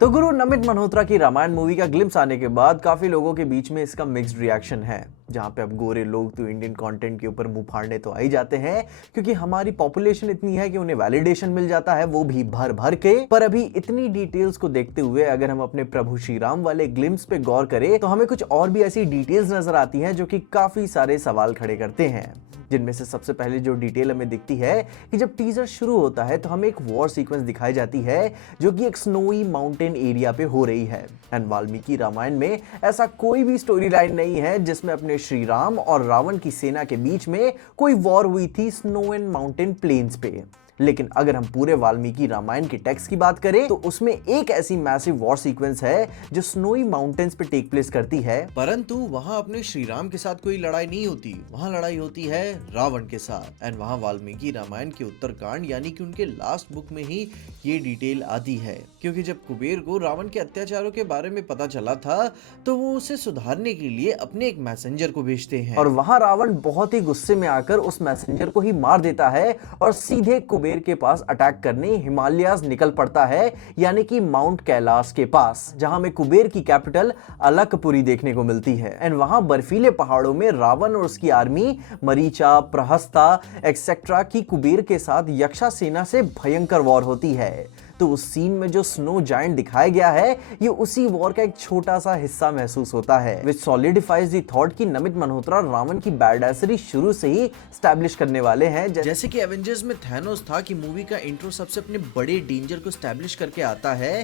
तो गुरु नमित मल्होत्रा की रामायण मूवी का ग्लिम्स आने के बाद काफी लोगों के बीच में इसका मिक्स्ड रिएक्शन है। जहां पे अब गोरे लोग तो इंडियन कंटेंट के ऊपर मुंह फाड़ने तो आ ही जाते हैं, क्योंकि हमारी पॉपुलेशन इतनी है कि उन्हें वैलिडेशन मिल जाता है, वो भी भर भर के। पर अभी इतनी डिटेल्स को देखते हुए अगर हम अपने प्रभु श्री राम वाले ग्लिम्स पे गौर करें तो हमें कुछ और भी ऐसी डिटेल्स नजर आती हैं जो कि काफी सारे सवाल खड़े करते हैं। जिनमें से सबसे पहले जो डिटेल हमें दिखती है कि जब टीजर शुरू होता है तो हमें एक वॉर सीक्वेंस दिखाई जाती है जो कि एक स्नोई माउंटेन एरिया पे हो रही है। एंड वाल्मीकि रामायण में ऐसा कोई भी स्टोरी लाइन नहीं है जिसमें अपने श्री राम और रावण की सेना के बीच में कोई वॉर हुई थी स्नो एंड माउंटेन प्लेन्स पे। लेकिन अगर हम पूरे वाल्मीकि रामायण के टेक्स्ट की बात करें तो उसमें एक ऐसी मैसिव वॉर सीक्वेंस है जो स्नोई माउंटेन्स पे टेक प्लेस करती है, परंतु वहां अपने श्री राम के साथ कोई लड़ाई नहीं होती, वहां लड़ाई होती है रावण के साथ। एंड वहां वाल्मीकि रामायण के उत्तरकांड यानी कि उनके लास्ट बुक में ही ये डिटेल आती है, क्योंकि जब कुबेर को रावण के अत्याचारों के बारे में पता चला था तो वो उसे सुधारने के लिए अपने एक मैसेंजर को भेजते हैं और वहां रावण बहुत ही गुस्से में आकर उस मैसेंजर को ही मार देता है और सीधे कुबेर के पास अटैक करने हिमालयाज निकल पड़ता है, यानी कि माउंट कैलाश के पास, जहां में कुबेर की कैपिटल अलकपुरी देखने को मिलती है। एंड वहां बर्फीले पहाड़ों में रावण और उसकी आर्मी मरीचा, प्रहस्ता एक्सेट्रा की कुबेर के साथ यक्षा सेना से भयंकर वॉर होती है। तो उस सीन में जो स्नो जायंट दिखाया गया है ये उसी वॉर का एक छोटा सा हिस्सा महसूस होता है, विच सॉलिडिफाइज द थॉट कि नमित मल्होत्रा रावण की बैडैसेरी शुरू से ही स्टैब्लिश करने वाले हैं। जैसे कि एवेंजर्स में थैनोस था कि मूवी का इंट्रो सबसे अपने बड़े डेंजर को स्टैब्लिश करके आता है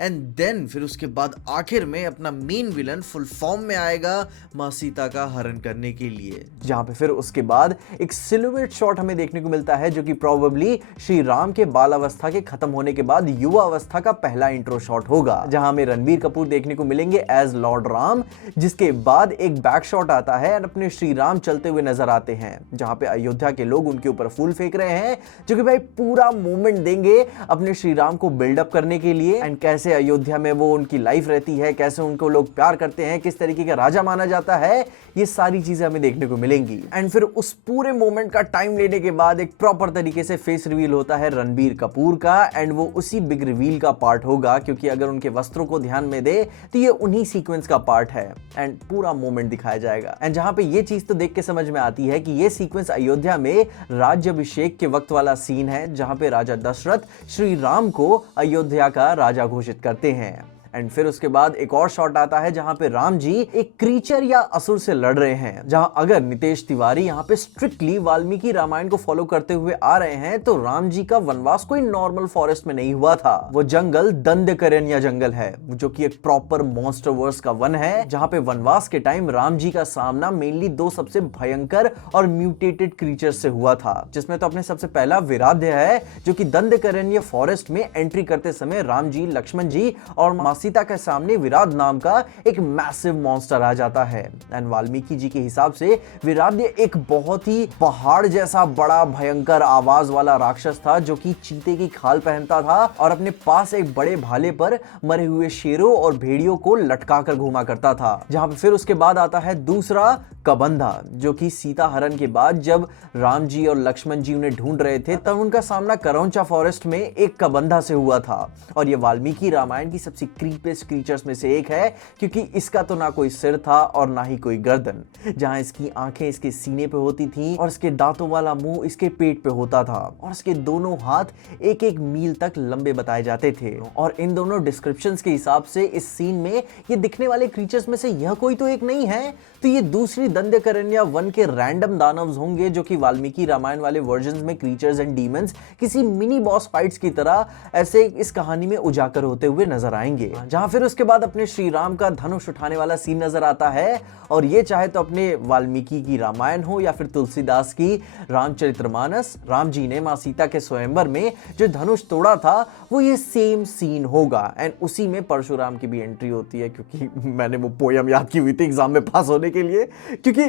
एंड देन फिर उसके बाद आखिर में अपना मेन विलन फुल फॉर्म में आएगा मां सीता का हरण करने के लिए, जहां पे फिर उसके बाद एक सिलुएट शॉट हमें देखने को मिलता है जो कि प्रोबेबली श्री राम के बाल अवस्था के खत्म होने के बाद युवा अवस्था का पहला इंट्रो शॉट होगा, जहां हमें रणबीर कपूर देखने को मिलेंगे एज लॉर्ड राम। जिसके बाद एक बैक शॉट आता है और अपने श्री राम चलते हुए नजर आते हैं, जहां पे अयोध्या के लोग उनके ऊपर फूल फेंक रहे हैं, जो कि भाई पूरा मूवमेंट देंगे अपने श्री राम को बिल्डअप करने के लिए। एंड कैसे अयोध्या में वो उनकी लाइफ रहती है, कैसे उनको लोग प्यार करते हैं, किस तरीके का राजा माना जाता है, ये सारी चीजें हमें देखने को मिलेंगी। एंड फिर उस पूरे मोमेंट का टाइम लेने के बाद एक प्रॉपर तरीके से फेस रिवील होता है रणबीर कपूर का, एंड वो उसी बिग रिवील का पार्ट होगा, क्योंकि अगर उनके वस्त्रों को ध्यान में दे तो ये उन्हीं सीक्वेंस का पार्ट है एंड पूरा मोमेंट दिखाया जाएगा। एंड जहां पे ये चीज तो देख के समझ में आती है कि ये सीक्वेंस अयोध्या में राज्याभिषेक के वक्त वाला सीन है, जहां पे राजा दशरथ श्री राम को अयोध्या का राजा घोषित करते हैं। एंड फिर उसके बाद एक और शॉट आता है जहां पे राम जी एक क्रीचर या असुर से लड़ रहे हैं, जहां अगर नितेश तिवारी यहां पे स्ट्रिक्टली वाल्मीकि रामायण को फॉलो करते हुए आ रहे हैं तो राम जी का वनवास कोई नॉर्मल फॉरेस्ट में नहीं हुआ था। वो जंगल दंडकारण्य जंगल है, जो कि एक प्रॉपर मॉन्स्टरवर्स का वन है, जहां पे वनवास के टाइम राम जी का सामना मेनली दो सबसे भयंकर और म्यूटेटेड क्रीचर से हुआ था, जिसमें तो अपने सबसे पहला विराध्य है, जो कि दंडकारण्य फॉरेस्ट में एंट्री करते समय राम जी, लक्ष्मण जी और सीता के सामने विराध नाम का एक मैसिव मॉन्स्टर आ जाता है। एंड वाल्मीकि जी के हिसाब से विराध्य एक बहुत ही पहाड़ जैसा बड़ा भयंकर आवाज वाला राक्षस था, जो कि चीते की खाल पहनता था और अपने पास एक बड़े भाले पर मरे हुए शेरों और भेड़ियों को लटका कर घूमा करता था। जहां पे फिर उसके बाद आता है दूसरा कबंधा, जो कि सीता हरण के बाद जब राम जी और लक्ष्मण जी उन्हें ढूंढ रहे थे तब उनका सामना करौंचा फॉरेस्ट में एक कबंधा से हुआ था। और ये वाल्मीकि रामायण की सबसे क्रीपेस्ट क्रीचर्स में से एक है, क्योंकि इसका तो ना कोई सिर था और ना ही कोई गर्दन, जहां इसकी आंखें इसके सीने पे होती थी और इसके दांतों वाला मुंह इसके पेट पे होता था और इसके दोनों हाथ एक एक मील तक लंबे बताए जाते थे। और इन दोनों डिस्क्रिप्शंस के हिसाब से इस सीन में ये दिखने वाले क्रीचर्स में से यह कोई तो एक नहीं है, तो ये दूसरी दंडकारण्य वन के रैंडम दानव्स होंगे, जो कि वाल्मीकि रामायण वाले वर्जन्स में क्रीचर्स एंड डीमंस किसी मिनी बॉस फाइट्स की तरह ऐसे इस कहानी में उजागर होते हुए नजर आएंगे। जहां फिर उसके बाद अपने श्री राम का धनुष उठाने वाला सीन नजर आता है, और ये चाहे तो अपने वाल्मीकि की रामायण हो या फिर तुलसीदास की रामचरितमानस, राम जी ने मां सीता के स्वयंवर में जो धनुष तोड़ा था वो ये सेम सीन होगा। एंड उसी में परशुराम की भी एंट्री होती है, क्योंकि मैंने वो पोयम याद की हुई थी एग्जाम में पास होने के लिए, क्योंकि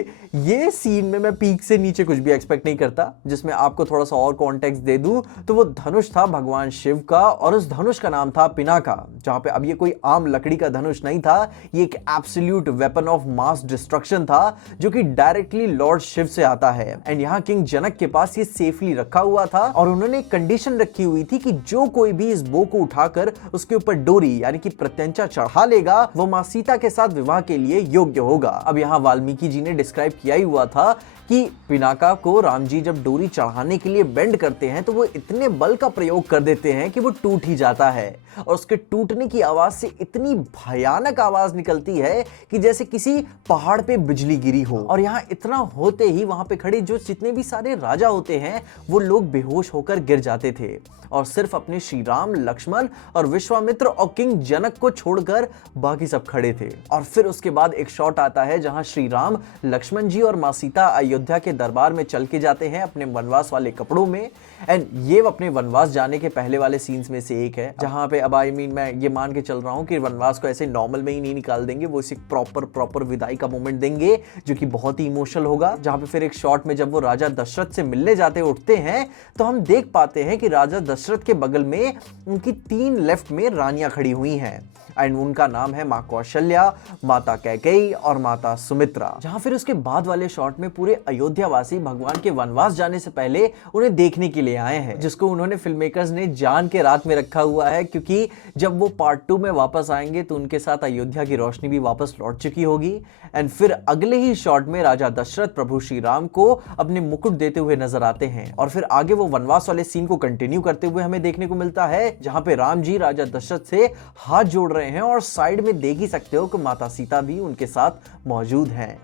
ये सीन में मैं पीक से नीचे कुछ भी एक्सपेक्ट नहीं करता। जिसमें आपको थोड़ा सा और कॉन्टेक्स्ट दे दूं तो वो धनुष था भगवान शिव का, और उस धनुष का नाम था पिनाका, जहां पे अब ये कोई आम लकड़ी का धनुष नहीं था, ये एक absolute weapon of mass destruction था जो कि डायरेक्टली लॉर्ड शिव से आता है। एंड यहाँ किंग जनक के पास ये सेफली रखा हुआ था और उन्होंने एक कंडीशन रखी हुई थी कि जो कोई भी इस बो को उठाकर उसके ऊपर डोरी यानी कि प्रत्यंचा चढ़ा लेगा वो मां सीता के साथ विवाह के लिए योग्य होगा। अब यहाँ वाल्मीकि जी ने डिस्क्राइब किया ही हुआ था कि पिनाका को राम जी जब डोरी चढ़ाने के लिए बेंड करते हैं तो वो इतने बल का प्रयोग कर देते हैं कि वो टूट ही जाता है और उसके टूटने की आवाज से इतनी भयानक आवाज निकलती है कि जैसे किसी पहाड़ पे बिजली गिरी हो। और यहाँ इतना होते ही वहां पे खड़े जो जितने भी सारे राजा होते हैं वो लोग बेहोश होकर गिर जाते थे और सिर्फ अपने श्री राम, लक्ष्मण और विश्वामित्र और किंग जनक को छोड़कर बाकी सब खड़े थे। और फिर उसके बाद एक शॉट आता है जहां श्री राम, लक्ष्मण जी और मां सीता अयोध्या के दरबार में चल के जाते हैं अपने वनवास वाले कपड़ों में। एंड ये अपने वनवास जाने के पहले वाले सीन्स में से एक है जहां पे अब मैं ये मान के चल रहा हूं कि वनवास को ऐसे नॉर्मल में ही नहीं निकाल देंगे, वो इसे प्रॉपर विदाई का मोमेंट देंगे जो कि बहुत ही इमोशनल होगा। जहां पे फिर एक शॉट में जब वो राजा दशरथ से मिलने जाते उठते हैं तो हम देख पाते हैं कि राजा दशरथ के बगल में उनकी 3 लेफ्ट में रानियां खड़ी हुई हैं एंड उनका नाम है मां कौशल्या, माता कैकेयी और माता सुमित्रा। जहां फिर उसके बाद वाले शॉट में पूरे अयोध्या वासी भगवान के वनवास जाने से पहले उन्हें देखने के लिए आए हैं, जिसको उन्होंने फिल्म मेकर्स ने जान के रात में रखा हुआ है क्योंकि जब वो पार्ट 2 में वापस आएंगे तो उनके साथ अयोध्या की रोशनी भी वापस लौट चुकी होगी। एंड फिर अगले ही शॉट में राजा दशरथ प्रभु श्री राम को अपने मुकुट देते हुए नजर आते हैं और फिर आगे वो वनवास वाले सीन को कंटिन्यू करते हुए हमें देखने को मिलता है जहां पे राम जी राजा दशरथ से हाथ जोड़ रहे हैं और साइड में देख ही सकते हो कि माता सीता भी उनके साथ मौजूद हैं।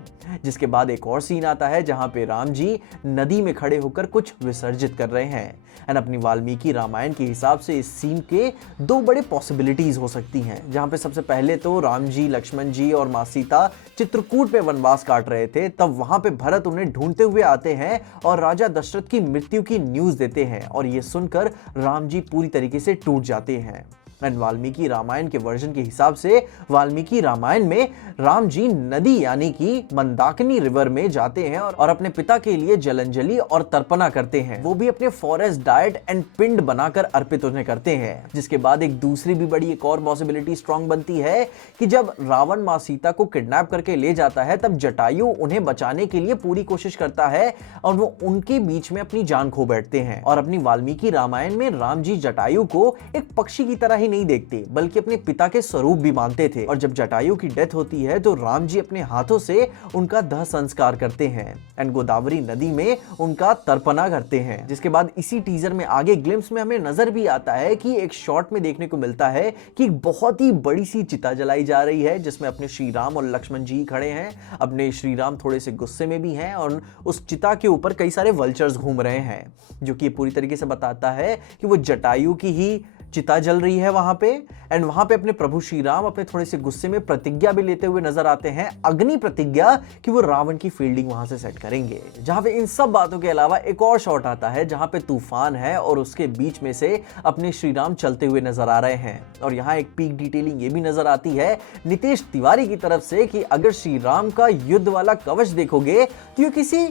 जिसके बाद एक और सीन आता है जहां पे राम जी नदी में खड़े होकर कुछ विसर्जित कर रहे हैं एंड अपनी वाल्मीकि रामायण के हिसाब से इस सीन के 2 बड़े पॉसिबिलिटीज हो सकती हैं। जहां पे सबसे पहले तो राम जी, लक्ष्मण जी और मां सीता चित्रकूट में वनवास काट रहे थे, तब वहां पे भरत उन्हें ढूंढते हुए आते हैं और राजा दशरथ की मृत्यु की न्यूज देते हैं और ये सुनकर राम जी पूरी तरीके से टूट जाते हैं। एंड वाल्मीकि रामायण के वर्जन के हिसाब से वाल्मीकि रामायण में राम जी नदी यानी कि मंदाकिनी रिवर में जाते हैं और अपने पिता के लिए जलांजलि और तर्पणा करते हैं, वो भी अपने फॉरेस्ट डाइट एंड पिंड बनाकर अर्पित उन्हें करते हैं। जिसके बाद एक दूसरी भी बड़ी एक और पॉसिबिलिटी स्ट्रांग बनती है कि जब रावण मां सीता को किडनैप करके ले जाता है तब जटायु उन्हें बचाने के लिए पूरी कोशिश करता है और वो उनके बीच में अपनी जान खो बैठते हैं। और अपनी वाल्मीकि रामायण में राम जी जटायु को एक पक्षी की तरह ही नहीं देखते बल्कि अपने पिता के स्वरूप भी मानते थे और जब जटायु की डेथ होती है तो राम जी अपने हाथों से उनका दाह संस्कार करते हैं एंड गोदावरी नदी में उनका तर्पणा करते हैं। जिसके बाद इसी टीजर में आगे ग्लिम्स में हमें नजर भी आता है कि एक शॉट में देखने को मिलता है कि बहुत ही बड़ी सी चिता जलाई जा रही है जिसमें अपने श्री राम और लक्ष्मण जी खड़े हैं। अपने श्री राम थोड़े से गुस्से में भी हैं और उस चिता के ऊपर कई सारे वल्चर्स घूम रहे हैं जो कि पूरी तरीके से बताता है कि वो जटायु की ही चिता जल रही है वहां पे। एंड वहां पे अपने प्रभु श्री राम अपने थोड़े से गुस्से में प्रतिज्ञा भी लेते हुए नजर आते हैं, अग्नि प्रतिज्ञा, कि वो रावण की फील्डिंग वहां से सेट करेंगे। जहां पे इन सब बातों के अलावा एक और शॉट आता है जहां पे तूफान है और उसके बीच में से अपने श्री राम चलते हुए नजर आ रहे हैं और यहाँ एक पीक डिटेलिंग ये भी नजर आती है नितेश तिवारी की तरफ से कि अगर श्री राम का युद्ध वाला कवच देखोगे तो ये किसी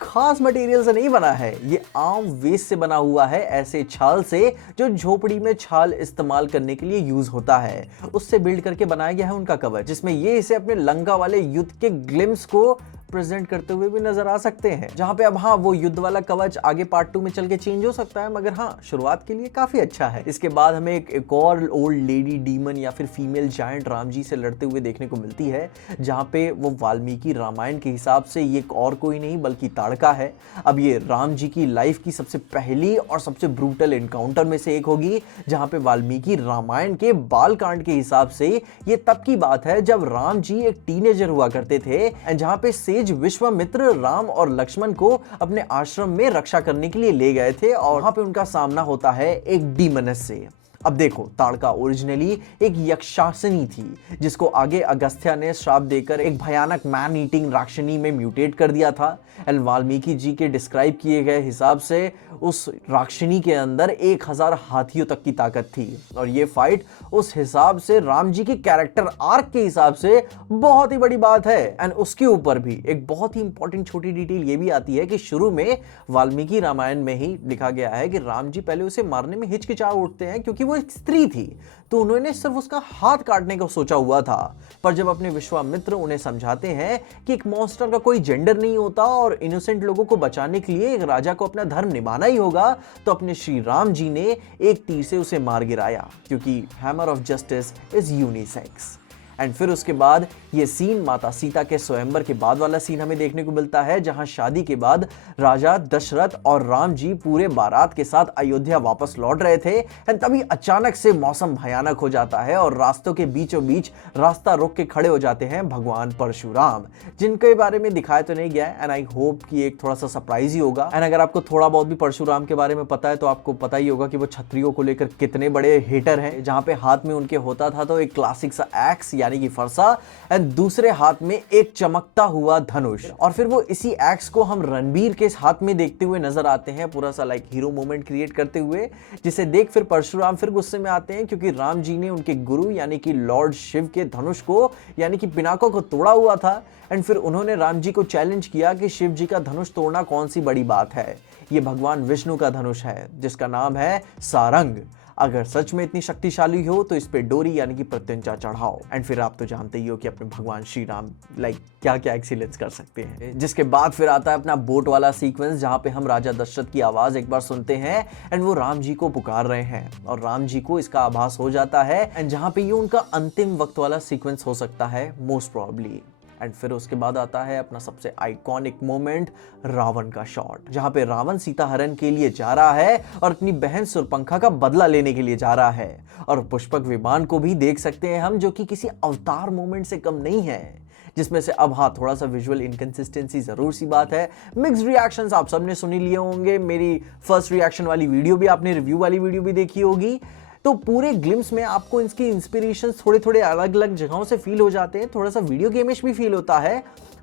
खास मटेरियल से नहीं बना है, ये आम वेस्ट से बना हुआ है, ऐसे छाल से जो झोपड़ी में छाल इस्तेमाल करने के लिए यूज होता है, उससे बिल्ड करके बनाया गया है उनका कवच, जिसमें ये इसे अपने लंका वाले युद्ध के ग्लिम्स को प्रेजेंट करते हुए भी नजर आ सकते हैं। जहां पे अब हाँ वो युद्ध वाला कवच आगे पार्ट 2 में चल के चेंज हो सकता है, मगर हाँ शुरुआत के लिए काफी अच्छा है। इसके बाद हमें एक और ओल्ड लेडी डीमन या फिर फीमेल जायंट राम जी से लड़ते हुए देखने को मिलती है, जहां पे वो वाल्मीकि रामायण के हिसाब से ये और कोई नहीं बल्कि ताड़का है। अब ये राम जी की लाइफ की सबसे पहली और सबसे ब्रूटल एनकाउंटर में से एक होगी, जहां पे वाल्मीकि रामायण के बाल कांड के हिसाब से ये तब की बात है जब राम जी एक टीनेजर हुआ करते थे एंड जहां पे विश्वामित्र राम और लक्ष्मण को अपने आश्रम में रक्षा करने के लिए ले गए थे और वहां पे उनका सामना होता है एक डीमनस से। अब देखो, ताड़का ओरिजिनली एक यक्षासिनी थी जिसको आगे अगस्त्य ने श्राप देकर एक भयानक मैन ईटिंग राक्षनी में म्यूटेट कर दिया था। एंड वाल्मीकि जी के डिस्क्राइब किए गए हिसाब से उस राक्षनी के अंदर 1000 हाथियों तक की ताकत थी और ये फाइट उस हिसाब से राम जी की कैरेक्टर आर्क के हिसाब से बहुत ही बड़ी बात है। एंड उसके ऊपर भी एक बहुत ही इंपॉर्टेंट छोटी डिटेल ये भी आती है कि शुरू में वाल्मीकि रामायण में ही लिखा गया है कि राम जी पहले उसे मारने में हिचकिचा उठते हैं क्योंकि वो वो एक स्त्री थी, तो उन्होंने सिर्फ उसका हाथ काटने का सोचा हुआ था। पर जब अपने विश्वामित्र उन्हें समझाते हैं कि एक मॉन्स्टर का कोई जेंडर नहीं होता और इनोसेंट लोगों को बचाने के लिए एक राजा को अपना धर्म निभाना ही होगा, तो अपने श्री राम जी ने एक तीर से उसे मार गिराया, क्योंकि hammer of justice is unisex. And फिर उसके बाद ये सीन माता सीता के स्वयंवर के बाद वाला सीन हमें देखने को मिलता है, जहां शादी के बाद राजा दशरथ और राम जी पूरे बारात के साथ अयोध्या वापस लौट रहे थे। एंड तभी अचानक से मौसम भयानक हो जाता है और रास्तों के बीचों बीच रास्ता रोक के खड़े हो जाते हैं भगवान परशुराम, जिनके बारे में दिखाया तो नहीं गया है। एंड आई होप कि एक थोड़ा सा सरप्राइज ही होगा। एंड अगर आपको थोड़ा बहुत भी परशुराम के बारे में पता है तो आपको पता ही होगा कि वो क्षत्रियों को लेकर कितने बड़े हेटर हैं। जहां पे हाथ में उनके होता था तो एक क्लासिक सा एक्स यानी कि फरसा, एंड दूसरे हाथ में एक चमकता हुआ धनुष। और फिर वो इसी एक्स को हम रणबीर के हाथ में देखते हुए नजर आते हैं, पूरा सा लाइक हीरो मोमेंट क्रिएट करते हुए, जिसे देख फिर परशुराम फिर गुस्से में आते हैं, क्योंकि राम जी ने उनके गुरु यानी कि लॉर्ड शिव के धनुष को यानी कि पिनाकों को तोड़ा हुआ था। एंड फिर उन्होंने राम जी को चैलेंज किया कि शिव जी का धनुष तोड़ना कौन सी बड़ी बात है, ये भगवान विष्णु का धनुष है जिसका नाम है सारंग। अगर सच में इतनी शक्तिशाली हो तो इस पे डोरी यानी कि प्रत्यंचा चढ़ाओ। एंड फिर आप तो जानते ही हो कि अपने भगवान श्री राम लाइक क्या क्या एक्सीलेंस कर सकते हैं। जिसके बाद फिर आता है अपना बोट वाला सीक्वेंस, जहां पे हम राजा दशरथ की आवाज एक बार सुनते हैं एंड वो राम जी को पुकार रहे हैं और राम जी को इसका आभास हो जाता है। एंड जहां पे ये उनका अंतिम वक्त वाला सीक्वेंस हो सकता है मोस्ट प्रोबेबली। एंड फिर उसके बाद आता है अपना सबसे आइकॉनिक मोमेंट, रावण का शॉट, जहां पे रावण सीता हरण के लिए जा रहा है और अपनी बहन सुरपंखा का बदला लेने के लिए जा रहा है। और पुष्पक विमान को भी देख सकते हैं हम, जो कि किसी अवतार मोमेंट से कम नहीं है, जिसमें से अब हाँ थोड़ा सा विजुअल इनकंसिस्टेंसी जरूर सी बात है। मिक्स्ड रिएक्शंस आप सबने सुनी लिए होंगे, मेरी फर्स्ट रिएक्शन वाली वीडियो भी आपने, रिव्यू वाली वीडियो भी देखी होगी। तो पूरे ग्लिम्स में आपको इसकी इंस्पिरेशन थोड़े थोड़े अलग अलग जगहों से फील हो जाते हैं, थोड़ा सा वीडियो गेमिश भी फील होता है,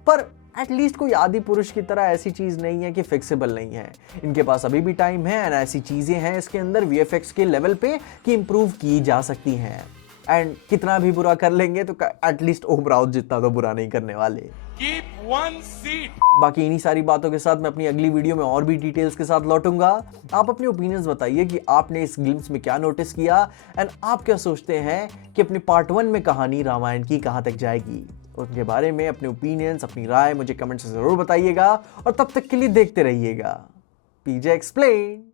पर एटलीस्ट कोई आदि पुरुष की तरह ऐसी चीज नहीं है कि फिक्सेबल नहीं है। इनके पास अभी भी टाइम है एंड ऐसी चीजें हैं इसके अंदर वीएफएक्स के लेवल पे कि इंप्रूव की जा सकती हैं। एंड कितना भी बुरा कर लेंगे तो एटलीस्ट ओम राउत जितना तो बुरा नहीं करने वाले। Keep one seat. बाकी इन्हीं सारी बातों के साथ मैं अपनी अगली वीडियो में और भी डिटेल्स के साथ लौटूंगा। आप अपने ओपिनियंस बताइए कि आपने इस ग्लिम्स में क्या नोटिस किया एंड आप क्या सोचते हैं कि अपने पार्ट 1 में कहानी रामायण की कहां तक जाएगी। उनके बारे में अपने ओपिनियंस, अपनी राय मुझे कमेंट से जरूर बताइएगा और तब तक के लिए देखते रहिएगा पीजे एक्सप्लेन।